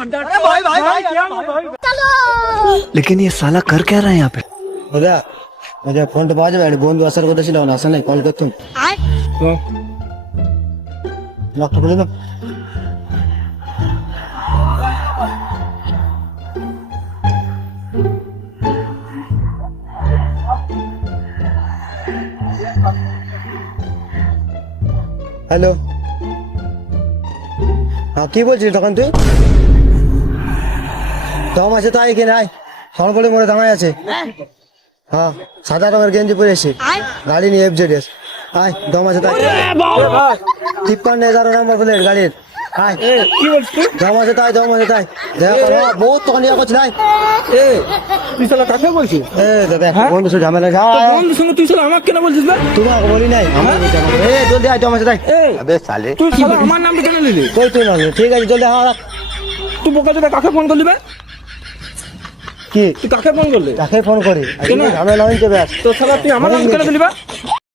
भाई भाई भाई लेकिन ये साला कर क्या रहा है यहाँ पे? দাদা আচ্ছা ফোনটা পাওয়া যাবে বন্ধু আসার কথা ছিল না আসা নাই কল করতুম লকটা খুলে দাও হ্যালো হ্যাঁ কি বলছিস তখন তুই দম আছে তো আয় কিনে আয় সরকারি মোড়ে দাঁড়ায় আছে হ্যাঁ সাদা রঙের গেঞ্জি পরে এসে গাড়ি নিয়ে এফজেডএস আয় দম আছে তাই 53,000 নম্বর প্লেট গাড়ির আয় কি বলছিস দম আছে তাই দেখা করো বহুত তখন ইয়া করছি নাই তুই শালা কাকে বলছিস দাদা বন্ধু সে ঝামেলা বন্ধুর সঙ্গে তুই শালা আমাকে কেন বলছিস বে তোমাকে বলি নাই জলদি আয় দম আছে তাই अबे साले তুই শালা আমার নামটা কেন নিলি তুই না ঠিক আছে জলদি হ্যাঁ তুই বোকা চোদা কাকে ফোন করলি বে কি তুই কাকে ফোন করলি কাকে ফোন করি কেন? ঝামেলা হয়েছে ব্যাস তো শালা তুই আমার নাম কেন দিলি বে